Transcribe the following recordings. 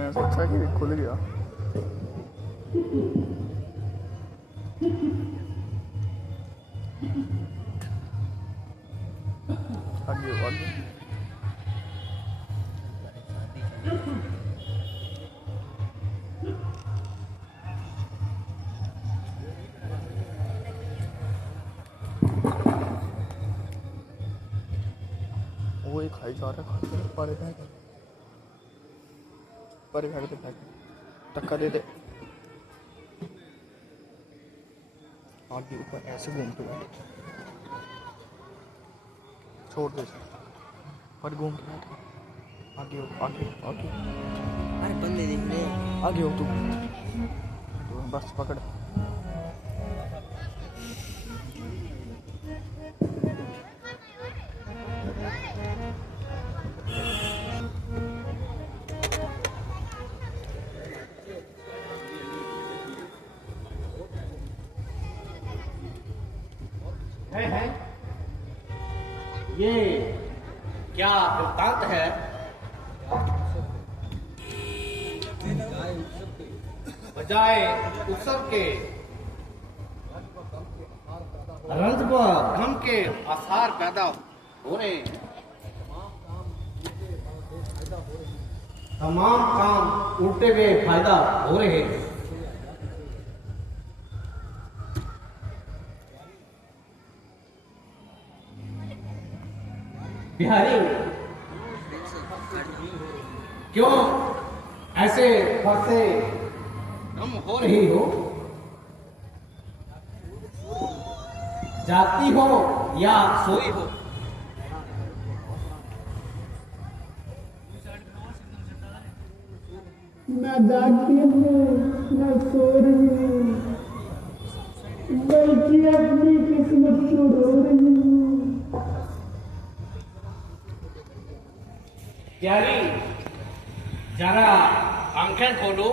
मैं सोचा कि खुल गया। आगे आगे वो एक खाई जा रहा है। पारे फेंक दे टक्का दे दे। आगे ऊपर ऐसे घूमते बैठ, छोड़ दे पर घूम के बैठ। आगे हो आगे आगे। अरे बंदे देख ले, आगे हो तू बस पकड़। है ये क्या वृत्तांत है? बजाय उत्सव के रंग व गम के आसार पैदा हो रहे हैं। तमाम काम उल्टे हुए फायदा हो रहे हैं। बिहारी क्यों ऐसे फंसे कम हो रही हो? जाती हो या सोई हो? ना जागती हूँ ना सो रही हूँ, बल्कि अपनी किस्मत को रो रही हूँ। प्यारी जरा आंखें खोलो,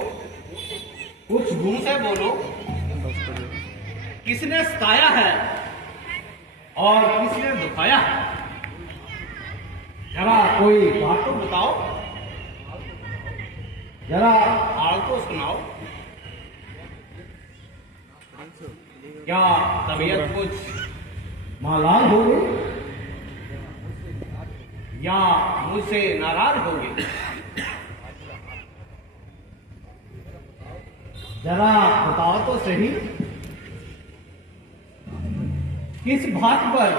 कुछ मुंह से बोलो। किसने सताया है और किसने दुखाया है? जरा कोई बात तो बताओ, जरा हाल तो सुनाओ। क्या तबीयत कुछ मालाल हो गई या मुझसे नाराज हो गए? जरा बताओ तो सही, किस बात पर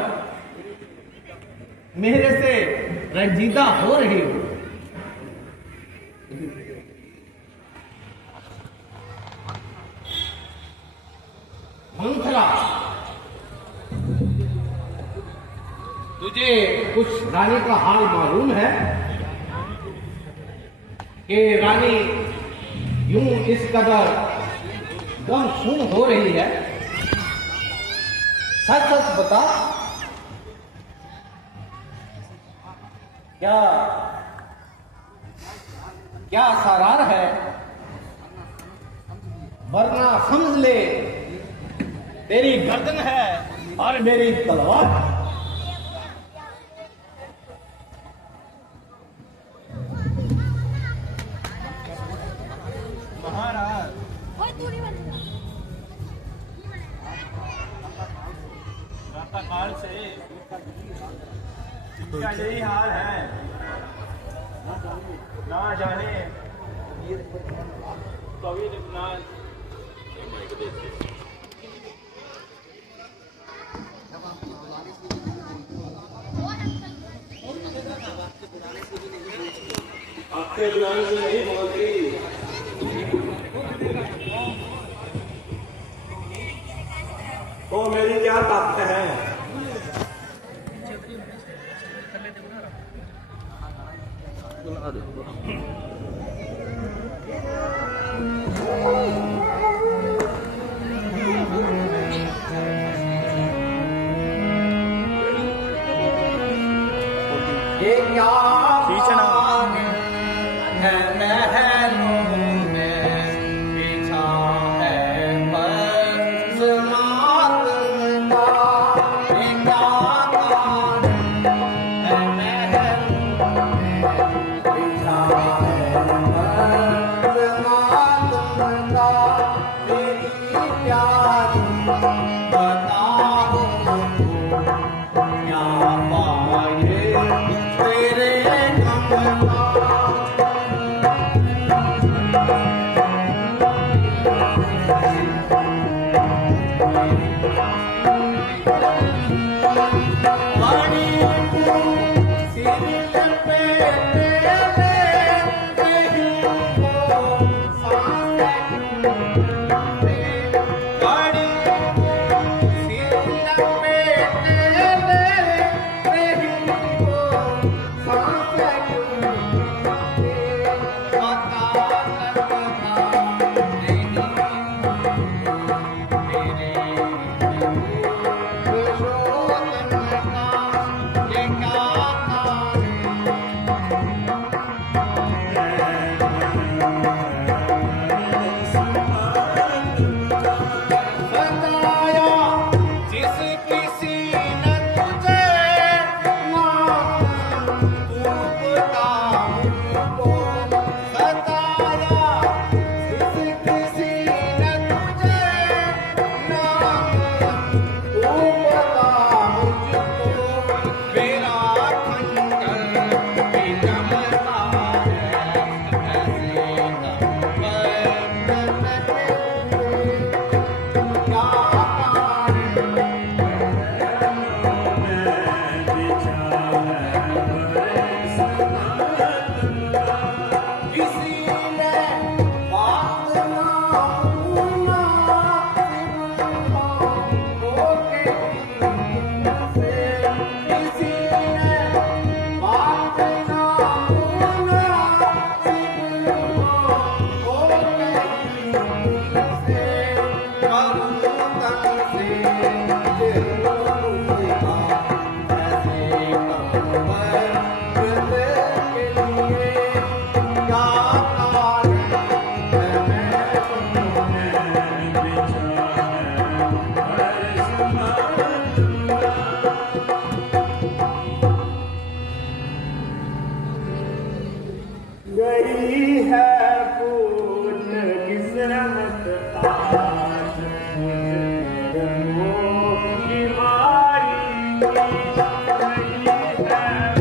मेरे से रंजीदा हो रही हो? मंथरा, तुझे कुछ रानी का हाल मालूम है कि रानी यूं इस कदर गमसूम हो रही है? सच सच बता, क्या क्या सरार है? वरना समझ ले तेरी गर्दन है और मेरी तलवार। काल से इसका यही हाल है, ना जाने कभी ना आपके बुलाने से नहीं बोलती। तो मेरी क्या ताकत है? ये क्या खींचना है महलों में बिछा है मंज़िलात का। ये क्या है महलों में बिछा है गई है पूर्ण किस्मत आज रंगों की मारी गई है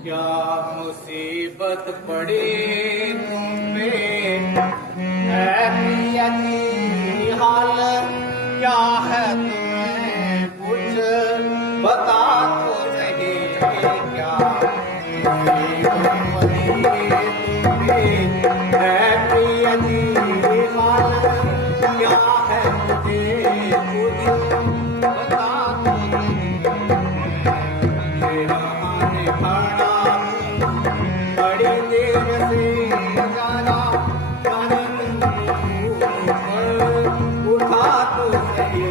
क्या मुसीबत पड़ी तुम पे है प्रिया की हाल क्या है तुम्हें कुछ बता तो सही क्या मुसीबत पड़ी तुम पे है प्रिया की हाल क्या है मुझे कुछ बता तो सही बड़ी देर से जाना उठा तो सही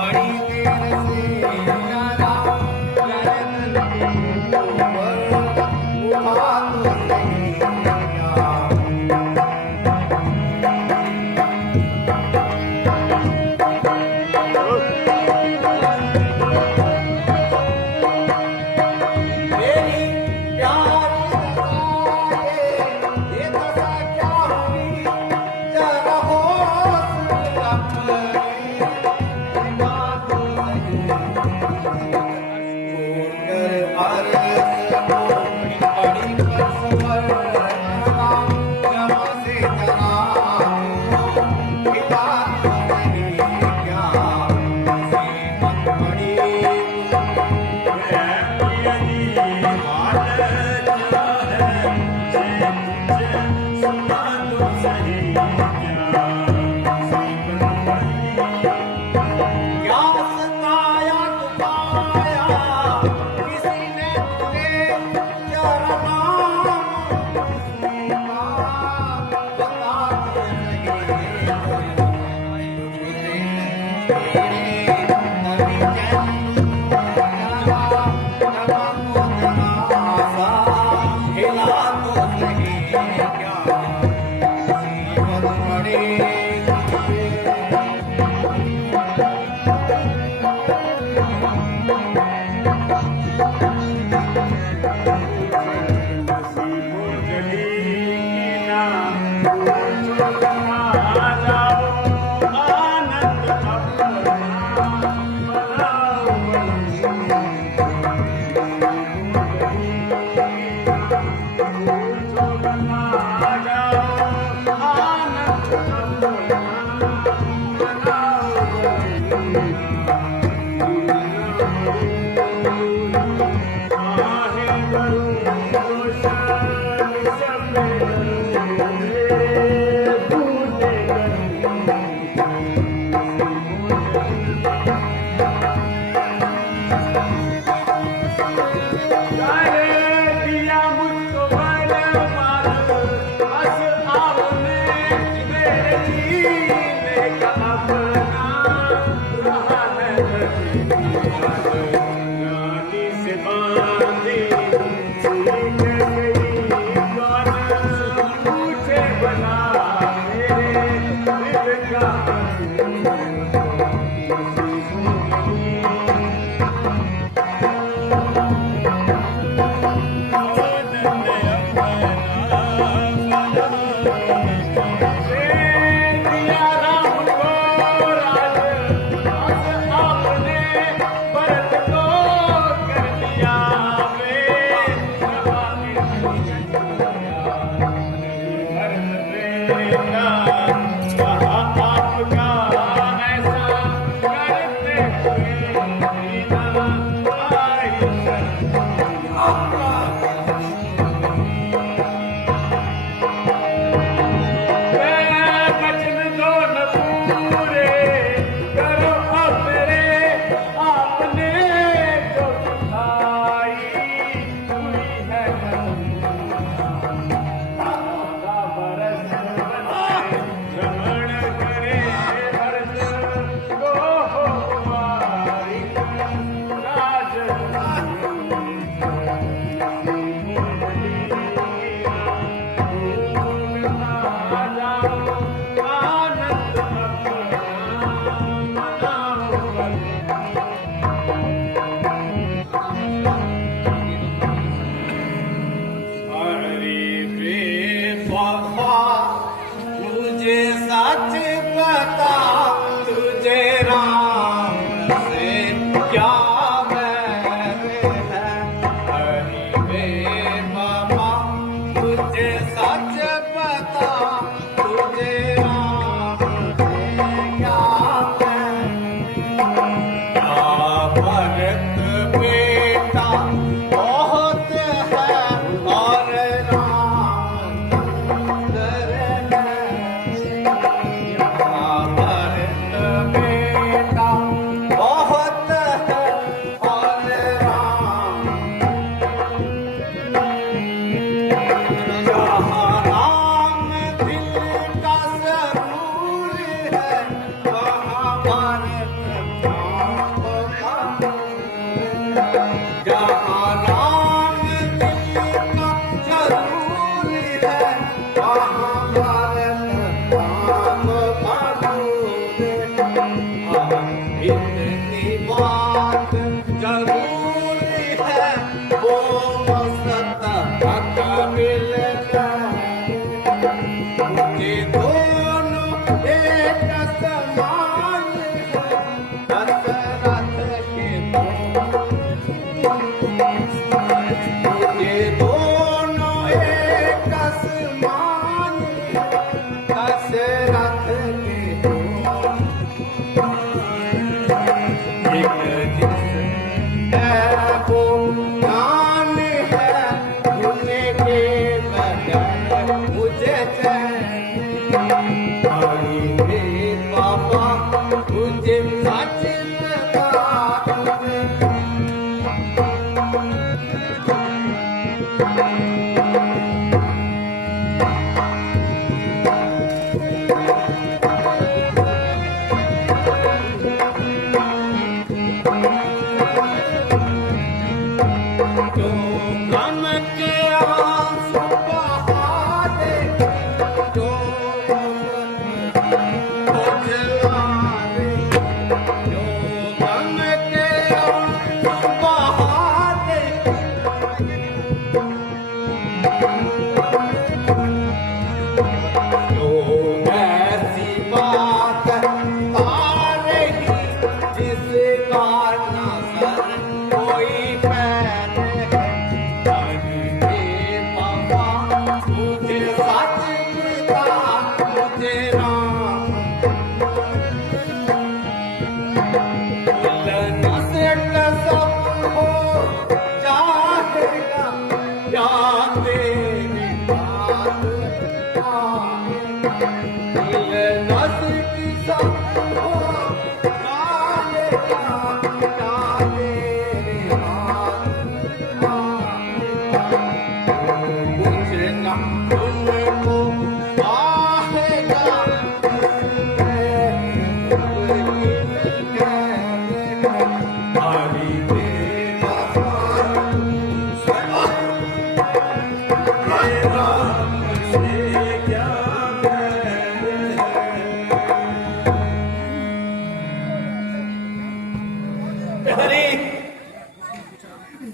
बड़ी देर से जाना उठा तो सही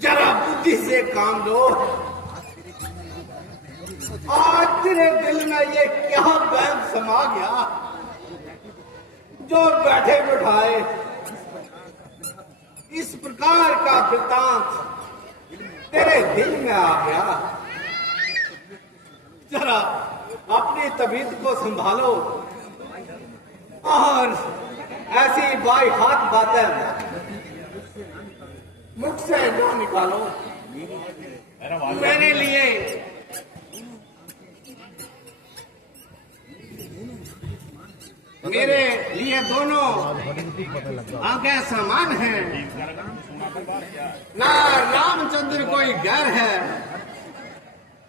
जरा बुद्धि से काम लो। आज तेरे दिल में ये क्या वहम समा गया जो बैठे बिठाए इस प्रकार का वृतांत तेरे दिल में आ गया। जरा अपनी तबीयत को संभालो और ऐसी बाई हाथ बातें मुख से न निकालो। मेरे लिए दोनों आंखें समान हैं। ना रामचंद्र कोई गैर है,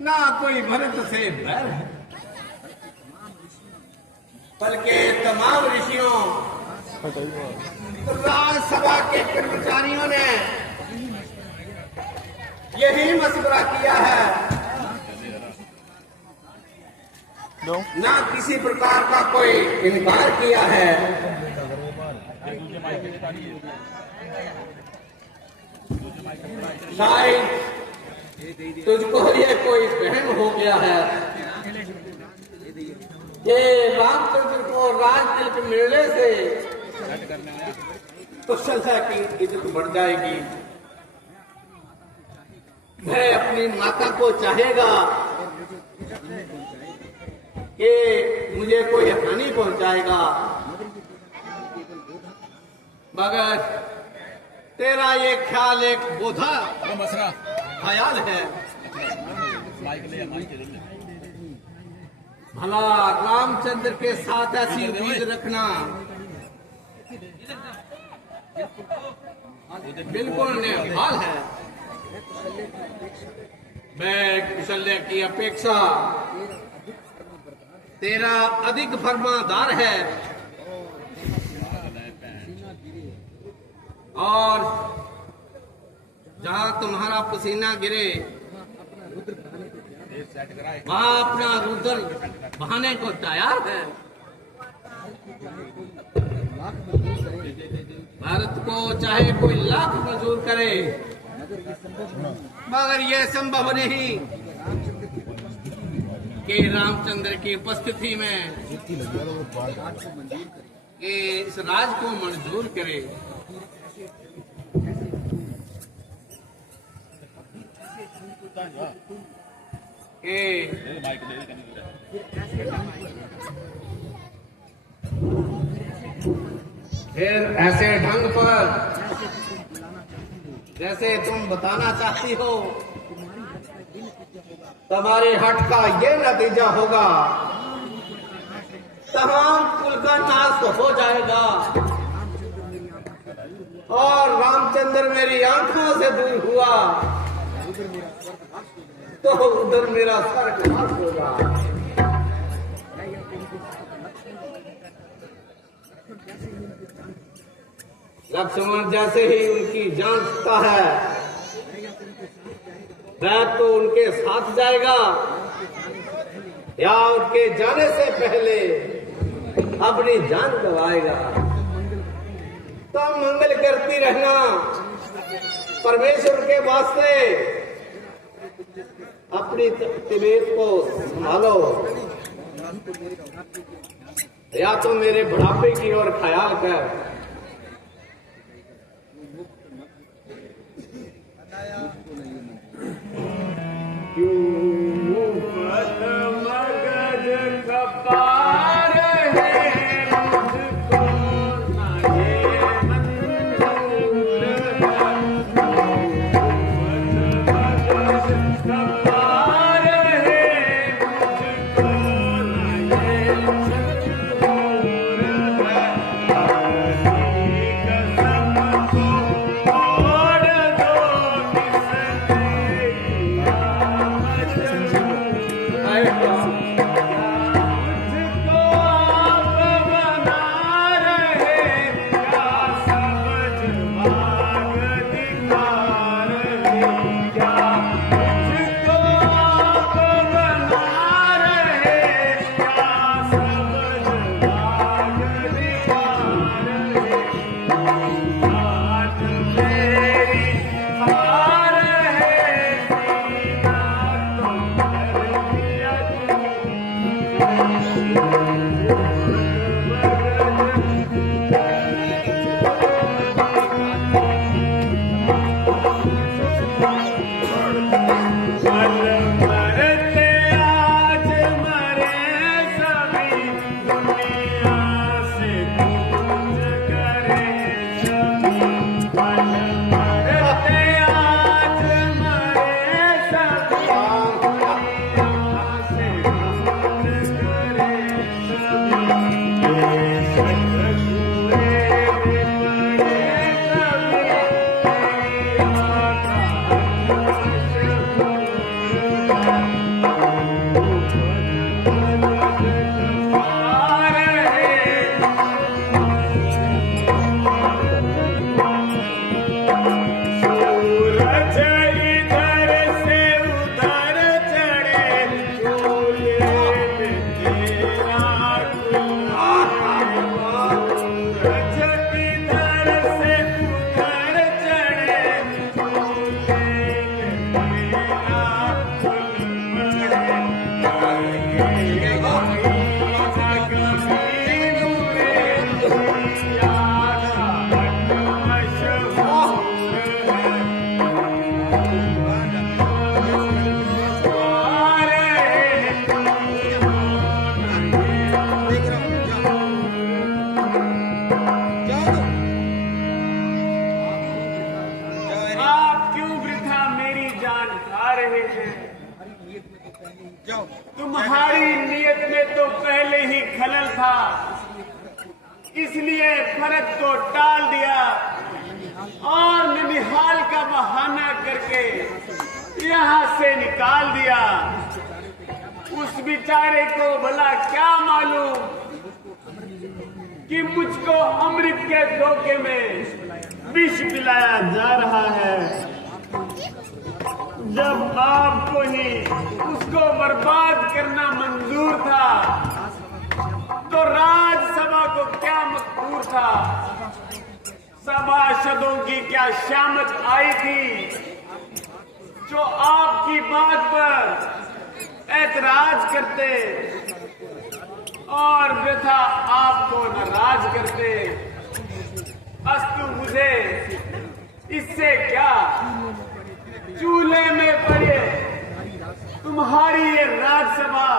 ना कोई भरत से बैर है, बल्कि तमाम ऋषियों राजसभा के कर्मचारियों ने यही मशवरा किया है। ना किसी प्रकार का कोई इनकार किया है। शायद तुझको ये कोई बहन हो गया है। ये रामचंद्र को राजतिलक मिलने से तो सल्हा की इज्जत बढ़ जाएगी। मैं अपनी माता को चाहेगा कि मुझे कोई हानि पहुंचाएगा, मगर तेरा ये ख्याल एक बोधा ख्याल है। भला रामचंद्र के साथ ऐसी उम्मीद रखना बिल्कुल निर्हाल है। मैं कुशल्य की अपेक्षा तेरा अधिक फरमादार है और जहां तुम्हारा पसीना गिरे वहां अपना रुद्र बहाने को तैयार है। भारत को चाहे कोई लाख मंजूर करे, मगर यह संभव नहीं कि रामचंद्र की उपस्थिति में इस राज को मंजूर करे। फिर ऐसे ढंग पर जैसे तुम बताना चाहती हो, तुम्हारे हट का ये नतीजा होगा, तमाम कुल का नाश हो जाएगा और रामचंद्र मेरी आंखों से दूर हुआ तो उधर मेरा स्वर्गवास होगा। लक्ष्मण जैसे ही उनकी जान सकता है, वह तो उनके साथ जाएगा या उनके जाने से पहले अपनी जान गंवाएगा। तो मंगल करती रहना, परमेश्वर के वास्ते अपनी तबीयत को संभालो, या तो मेरे बुढ़ापे की ओर ख्याल कर। तुम्हारी नीयत में तो पहले ही खलल था, इसलिए भरत को टाल दिया और ननिहाल का बहाना करके यहाँ से निकाल दिया। उस बेचारे को भला क्या मालूम कि मुझको अमृत के धोखे में विष पिलाया जा रहा है। जब आपको ही उसको बर्बाद करना मंजूर था तो राजसभा को क्या मकबूल था। सभासदों की क्या शामत आई थी जो आपकी बात पर ऐतराज करते और व्यथा आपको नाराज करते। अस्तु मुझे इससे क्या, चूल्हे में पड़े तुम्हारी ये राजसभा,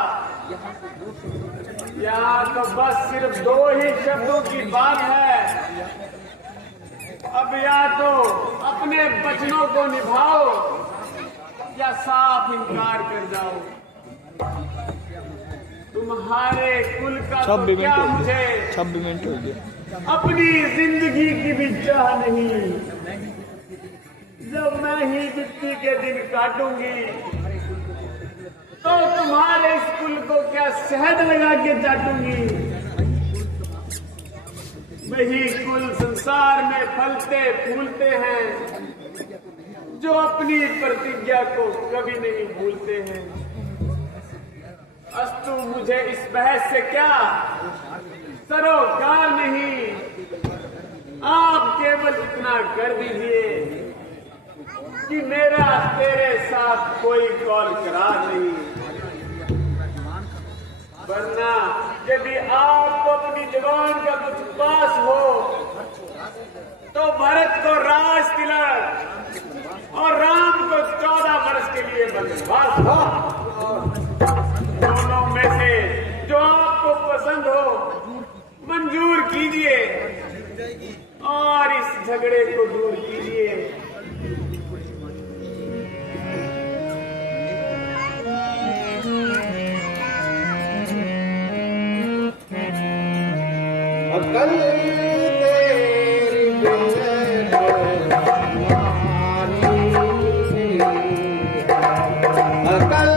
यहाँ तो बस सिर्फ दो ही शब्दों की बात है। अब या तो अपने वचनों को निभाओ या साफ इनकार कर जाओ। तुम्हारे कुल का तो क्या मुझे 26 मिनट हो गए। अपनी जिंदगी की भी चाह नहीं। जब मैं ही मिट्टी के दिन काटूंगी तो तुम्हारे इस कुल को क्या शहद लगा के चाटूंगी। वही कुल संसार में फलते फूलते हैं जो अपनी प्रतिज्ञा को कभी नहीं भूलते हैं। अस्तु मुझे इस बहस से क्या सरोकार नहीं। आप केवल इतना कर दीजिए कि मेरा तेरे साथ कोई कॉल करार नहीं, वरना यदि आपको अपनी जवान का कुछ पास हो तो भरत को राज तिलक और राम को 14 वर्ष के लिए वनवास हो। दोनों में से जो आपको पसंद हो मंजूर कीजिए और इस झगड़े को दूर कीजिए। अकल तेरी अकल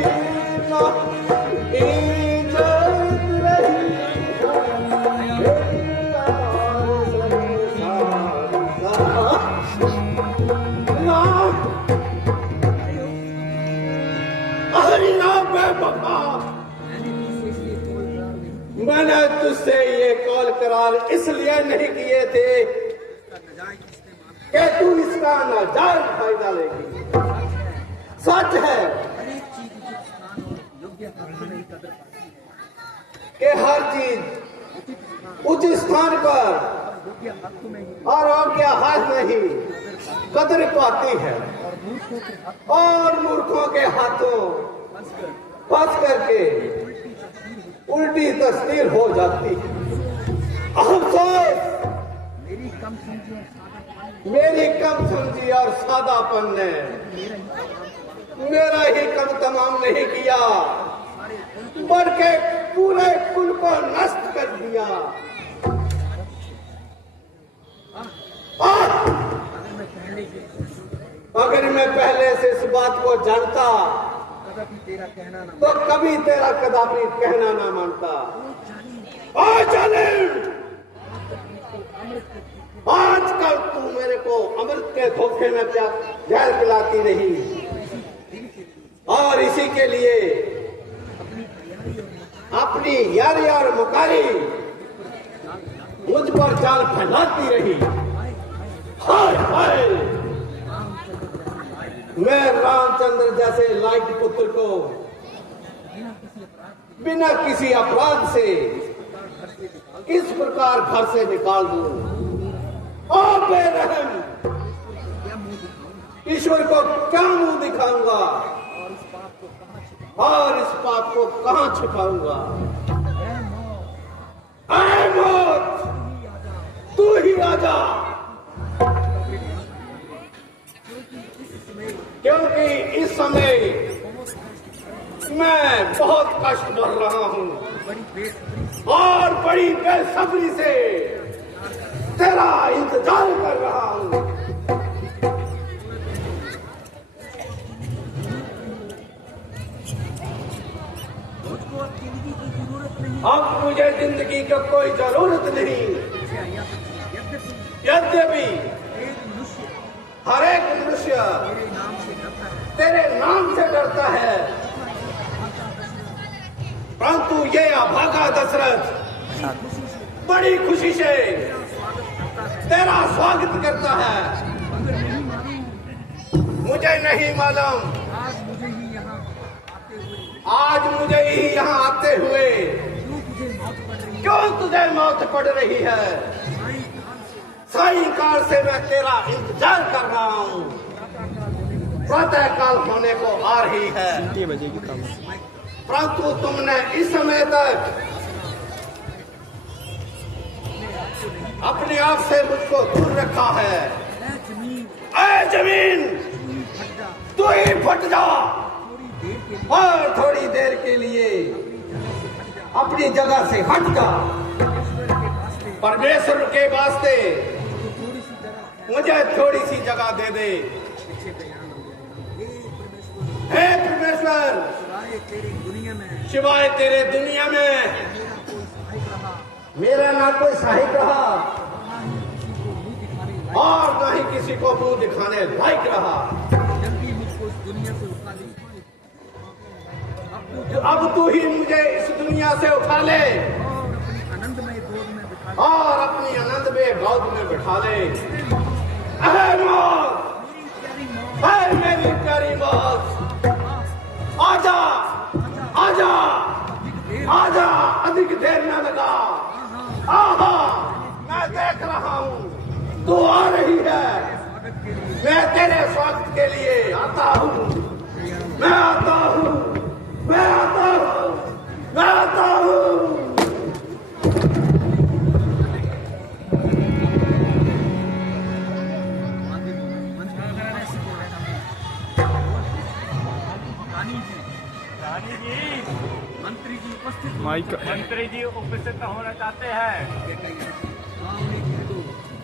ना इज्जत रही ना बेवफा, मैंने तुझसे ये कॉल करार इसलिए नहीं किए थे कि तू इसका नाजायज फायदा लेगी। सच है कि हर चीज उचित स्थान पर और योग्य हाथ में ही कदर पाती है और मूर्खों के हाथों फंस करके उल्टी तस्वीर हो जाती है। अफसोस मेरी कम समझी और सादापन ने मेरा ही कम तमाम नहीं किया बल्कि पूरे कुल को नष्ट कर दिया। अगर मैं पहले से इस बात को जानता तो कभी तेरा कदापि कहना ना मानता। आजकल तू मेरे को अमृत के धोखे में जहर पिलाती रही और इसी के लिए अपनी यारी और मुकारी मुझ पर जाल फैलाती रही। हाय हाय, मैं रामचंद्र जैसे लायक पुत्र को बिना किसी अपराध से किस प्रकार घर से निकाल दूं? और बेरहम ईश्वर को क्या मुंह दिखाऊंगा और इस पाप को कहां छिपाऊंगा? ऐ मौत, तू ही आजा, क्योंकि इस समय मैं बहुत कष्ट भर रहा हूं और बड़ी बेसब्री से तेरा इंतजार कर रहा हूं। अब मुझे जिंदगी की कोई जरूरत नहीं, यद्यपि हर एक मनुष्य तेरे नाम से डरता है, परंतु ये अभागा दशरथ बड़ी खुशी से तेरा स्वागत करता है। मुझे नहीं मालूम आज मुझे ही यहाँ आते हुए क्यों तुझे मौत पड़ रही है। सायंकाल से मैं तेरा इंतजार कर रहा हूँ, प्रातः काल होने को आ रही है, परंतु तुमने इस समय तक अपने आप से मुझको दूर रखा है। ऐ जमीन, तू ही फट जा और थोड़ी देर के लिए अपनी जगह से हट जा। परमेश्वर के वास्ते मुझे थोड़ी सी जगह दे दे। हे परमेश्वर, सिवाय तेरे दुनिया में मेरा ना कोई सहायक रहा और ना ही किसी को मुंह दिखाने लायक रहा। अब तू ही मुझे इस दुनिया से उठा ले और अपनी आनंदमय गोद में बिठा ले। ऐ मौत, ऐ मेरी प्यारी मौत, आजा आजा आजा, अधिक देर न लगा। आहा, मैं देख रहा हूँ तू आ रही है। मैं तेरे स्वागत के लिए आता हूँ, मैं आता हूँ, मैं आता हूँ, मैं आता हूँ। मंत्री जी उपस्थित होना चाहते हैं।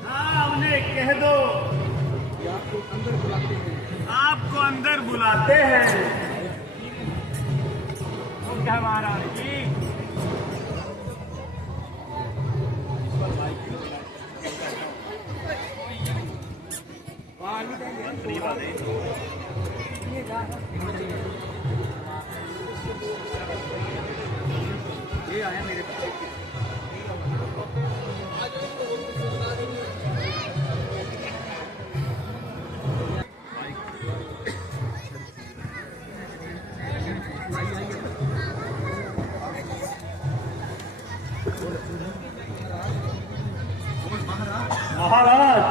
हाँ, उन्हें कह दो आपको अंदर बुलाते हैं। महाराज जी। ये आया मेरे पास। महाराज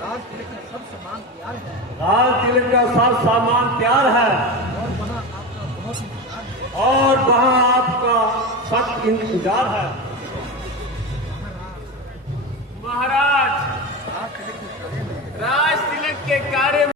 राज तिलक का सब सामान तैयार है लाल तिलक का सब सामान तैयार है और वहाँ आपका बहुत इंतजार है। और वहाँ आपका सख्त इंतजार है। महाराज राज तिलक के कार्य में राज तिलक के कार्य